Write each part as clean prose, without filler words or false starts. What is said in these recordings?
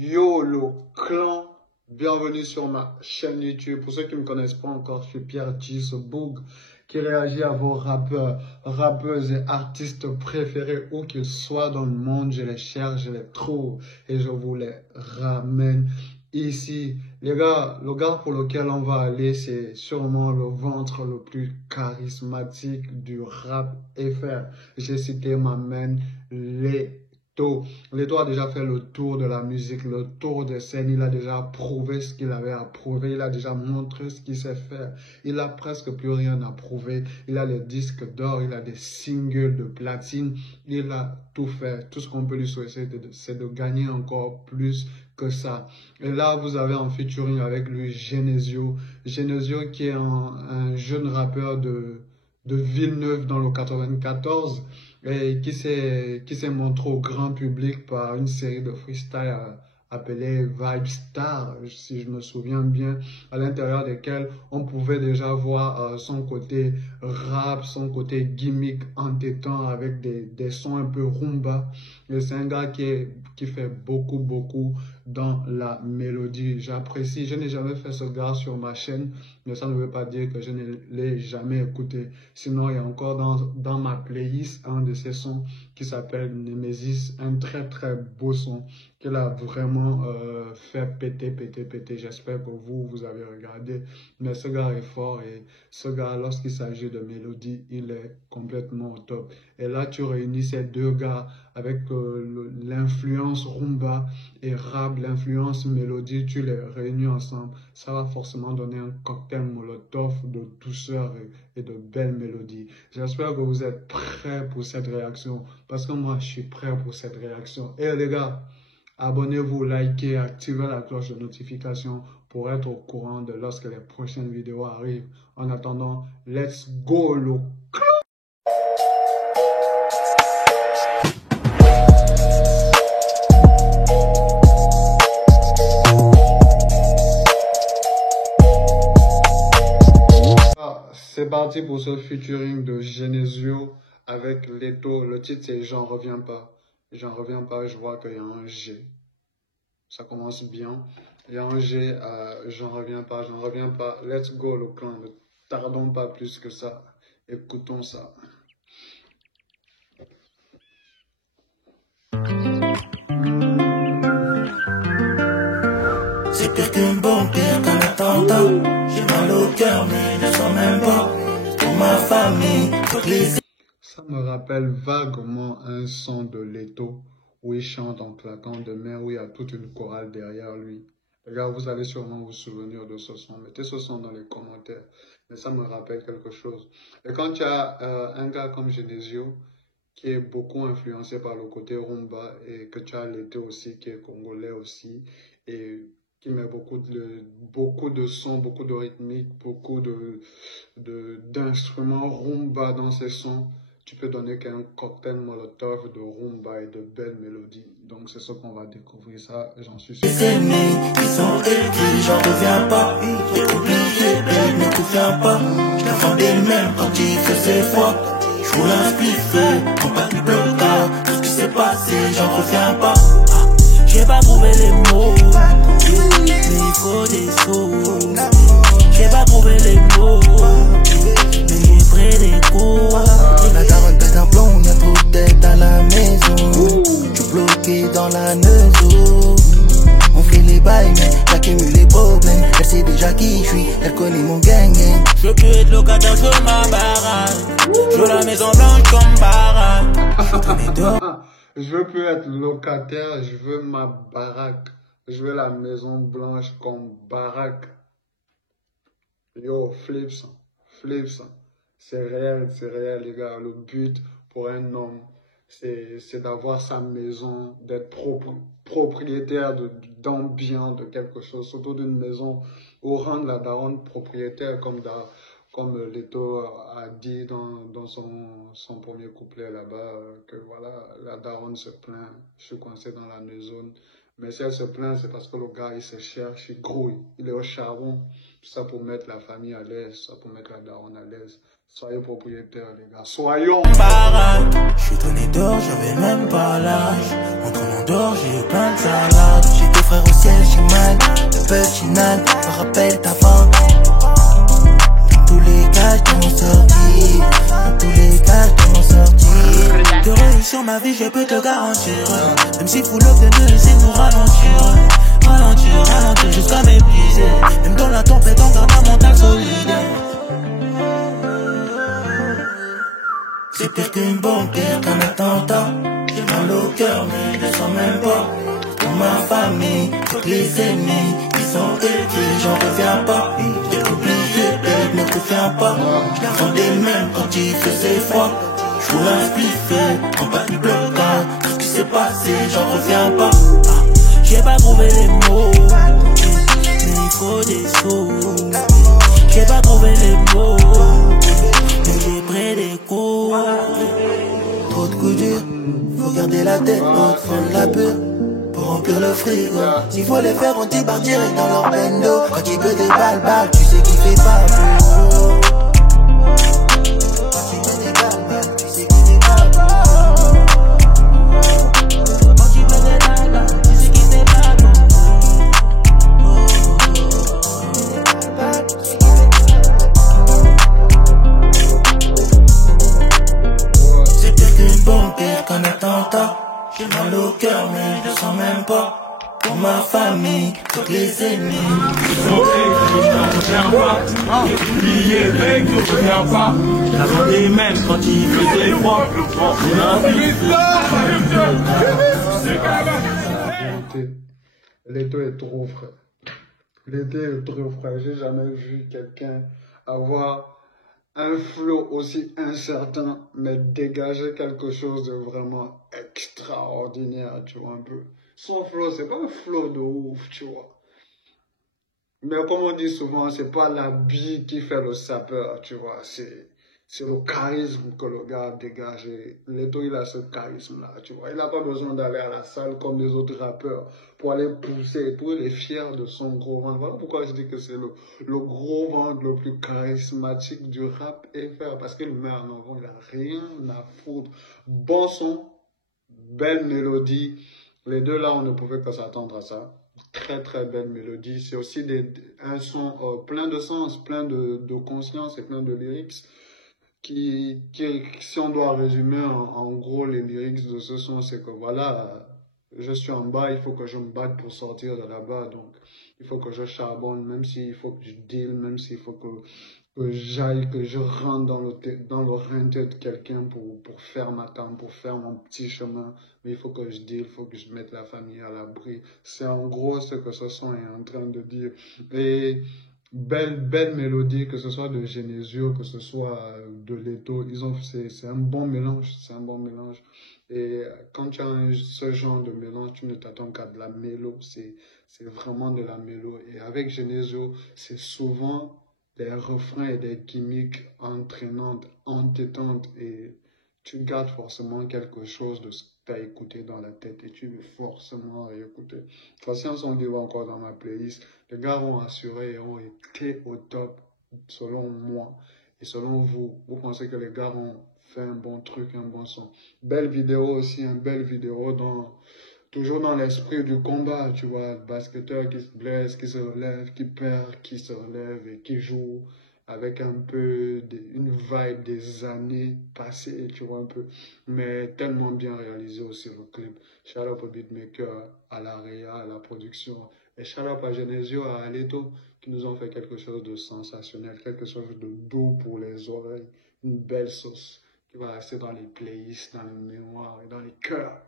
Yo le clan, bienvenue sur ma chaîne YouTube. Pour ceux qui ne me connaissent pas encore, je suis Pierre G, ce boug qui réagit à vos rappeurs, rappeuses et artistes préférés où qu'ils soient dans le monde. Je les cherche, je les trouve et je vous les ramène ici. Les gars, le gars pour lequel on va aller, c'est sûrement le ventre le plus charismatique du rap FR. J'ai cité ma main, Leto a déjà fait le tour de la musique, le tour des scènes. Il a déjà prouvé ce qu'il avait à prouver. Il a déjà montré ce qu'il sait faire. Il a presque plus rien à prouver. Il a les disques d'or, il a des singles de platine. Il a tout fait. Tout ce qu'on peut lui souhaiter, c'est de gagner encore plus que ça. Et là, vous avez en featuring avec lui Genesio. Genesio qui est un jeune rappeur de Villeneuve dans le 94. Et qui s'est montré au grand public par une série de freestyle appelée Vibe Star, si je me souviens bien, à l'intérieur desquels on pouvait déjà voir son côté rap, son côté gimmick entêtant avec des sons un peu rumba. Et c'est un gars qui fait beaucoup dans la mélodie. J'apprécie, je n'ai jamais fait ce gars sur ma chaîne, mais ça ne veut pas dire que je ne l'ai jamais écouté. Sinon, il y a encore dans ma playlist un de ces sons qui s'appelle Nemesis, un très beau son qu'il a vraiment fait péter. J'espère que vous avez regardé. Mais ce gars est fort et ce gars, lorsqu'il s'agit de mélodie, il est complètement au top. Et là, tu réunis ces deux gars avec l'influence rumba et rap, l'influence mélodie, tu les réunis ensemble. Ça va forcément donner un cocktail molotov de douceur et de belles mélodies. J'espère que vous êtes prêts pour cette réaction. Parce que moi, je suis prêt pour cette réaction. Et les gars, abonnez-vous, likez, activez la cloche de notification pour être au courant de lorsque les prochaines vidéos arrivent. En attendant, let's go le C'est parti pour ce featuring de Genesio avec Leto. Le titre c'est J'en reviens pas. J'en reviens pas, je vois qu'il y a un G. Ça commence bien. Il y a un G, j'en reviens pas. Let's go le clan. Ne tardons pas plus que ça. Écoutons ça. C'est pire qu'une bombe, pire qu'un attentat. J'ai mal au cœur, mais je sens même pas. Pour ma famille, toutes les... Ça me rappelle vaguement un son de Leto où il chante en claquant de main, où il y a toute une chorale derrière lui. Les gars, vous allez sûrement vous souvenir de ce son. Mettez ce son dans les commentaires. Mais ça me rappelle quelque chose. Et quand tu as un gars comme Genesio, qui est beaucoup influencé par le côté rumba, et que tu as Leto aussi, qui est congolais aussi, et qui met beaucoup de sons, beaucoup de rythmique, beaucoup d'instruments rumba dans ses sons. Tu peux donner qu'un cocktail molotov de rumba et de belles mélodies. Donc c'est ce qu'on va découvrir, ça j'en suis sûr. Les ennemis qui sont écrits, j'en reviens pas. J'ai oublié, mais ne conviens pas. Je l'attendais même quand il faisait froid. Je roule un spliff, on pas du blocage. Tout ce qui s'est passé, j'en reviens pas. J'ai pas trouvé les mots, mais il faut des sous. J'ai pas trouvé les mots, mais j'ai pris des coups. La carotte pète un plomb, y'a trop de tête à la maison. Je suis bloqué dans la neuzo. On fait les bails, mais j'accumule les problèmes. Elle sait déjà qui je suis, elle connaît mon gang. Je veux plus être locataire, je veux ma baraque. Je veux la maison blanche comme baraque. Je veux plus être locataire, je veux ma baraque. Je veux la maison blanche comme baraque. Yo, flips. C'est réel, les gars. Le but pour un homme, c'est d'avoir sa maison, d'être propriétaire d'un bien, de quelque chose, surtout d'une maison, ou rendre la daronne propriétaire, comme Leto a dit dans son premier couplet là-bas, que voilà, la daronne se plaint, je suis coincé dans la zone. Mais si elle se plaint, c'est parce que le gars, il se cherche, il grouille, il est au charbon. Tout ça pour mettre la famille à l'aise, ça pour mettre la daronne à l'aise. Soyez propriétaires, les gars. Soyons. Je suis donné d'or, j'avais même pas l'âge. En tournant d'or, j'ai eu plein de salades. J'ai deux frères au ciel, j'ai mal. Le petit nal, me rappelle ta femme. Dans tous les cas, je t'en sorti. Dans tous les cas, je t'en sorti. De réussir ma vie, je peux te garantir. Même si full up de deux, essaie de nous ralentir. Ralentir, ralentir jusqu'à m'épuiser. Même dans la tempête, on garde un mental solide. C'est pire qu'une bombe, pire qu'un attentat. J'ai mal au cœur, mais je le sens même pas. Pour ma famille, tous les ennemis, ils sont écrits, j'en reviens pas. J'ai oublié, babe, ne te viens pas. Je la vendais même quand il faisait froid. Je roule un spliff, en bas du bloc. Tout ce qui s'est passé, j'en reviens pas. J'ai pas trouvé les mots, mais il faut des sous. J'ai pas trouvé les mots, mais j'ai pris des coups. Trop de coups durs, faut garder la tête, pour prendre la peur, pour remplir le frigo. S'il faut les faire, on débarque direct dans leur bendo. Quand il peut des balles, tu sais qu'il fait pas beau. Quand il peut des balles, tu sais qu'il fait pas beau. Quand il peut des balles, tu sais qu'il fait pas beau. C'est pire qu'une bombe, pire qu'un attentat. J'ai mal au cœur, mais je le sens même pas. Pour ma famille, tous les ennemis. Je n'en reviens pas. J'ai oublié, mec, je reviens pas. La vendée même quand il faisait froid. L'été est trop frais. L'été est trop frais. J'ai jamais vu quelqu'un avoir un flow aussi incertain, mais dégager quelque chose de vraiment extraordinaire, tu vois, un peu. Son flow, c'est pas un flow de ouf, tu vois. Mais comme on dit souvent, c'est pas l'habit qui fait le sapeur, tu vois, c'est le charisme que le gars a dégagé. Leto, il a ce charisme-là, tu vois. Il n'a pas besoin d'aller à la salle comme les autres rappeurs pour aller pousser et tout. Il est fier de son gros ventre. Voilà pourquoi je dis que c'est le gros ventre le plus charismatique du rap FR. Parce qu'il met en avant, il n'a rien à foutre. Bon son, belle mélodie. Les deux là, on ne pouvait que s'attendre à ça. Très très belle mélodie. C'est aussi un son plein de sens, plein de conscience et plein de lyrics. Si on doit résumer en gros les lyrics de ce son, c'est que voilà, je suis en bas, il faut que je me batte pour sortir de là-bas, donc il faut que je charbonne, même s'il faut que je deal, même s'il faut que j'aille, que je rentre dans le rein de quelqu'un pour faire ma tâche, pour faire mon petit chemin, mais il faut que je deal, il faut que je mette la famille à l'abri. C'est en gros ce que ce son est en train de dire. Et belle mélodie, que ce soit de Genesio, que ce soit de Leto, c'est un bon mélange, c'est un bon mélange. Et quand tu as ce genre de mélange, tu ne t'attends qu'à de la mélo, c'est vraiment de la mélo. Et avec Genesio, c'est souvent des refrains et des gimmicks entraînantes, entêtantes, et tu gardes forcément quelque chose de ce que tu as écouté dans la tête et tu veux forcément réécouter. De toute façon, son livre encore dans ma playlist. Les gars ont assuré et ont été au top, selon moi. Et selon vous, vous pensez que les gars ont fait un bon truc, un bon son. Belle vidéo aussi, une belle vidéo toujours dans l'esprit du combat, tu vois. Le basketteur qui se blesse, qui se relève, qui perd, qui se relève et qui joue avec un peu une vibe des années passées, tu vois, un peu. Mais tellement bien réalisé aussi le clip. Shout out au beatmaker, à la réa, à la production. Et shout out à Genesio, à Aleto, qui nous ont fait quelque chose de sensationnel, quelque chose de doux pour les oreilles. Une belle sauce qui va rester dans les playlists, dans les mémoires et dans les cœurs.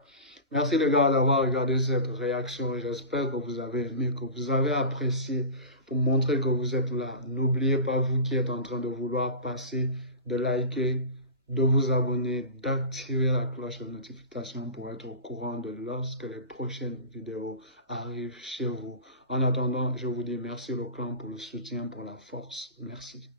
Merci les gars d'avoir regardé cette réaction. J'espère que vous avez aimé, que vous avez apprécié, pour montrer que vous êtes là. N'oubliez pas, vous qui êtes en train de vouloir passer, de liker, de vous abonner, d'activer la cloche de notification pour être au courant de lorsque les prochaines vidéos arrivent chez vous. En attendant, je vous dis merci le clan pour le soutien, pour la force. Merci.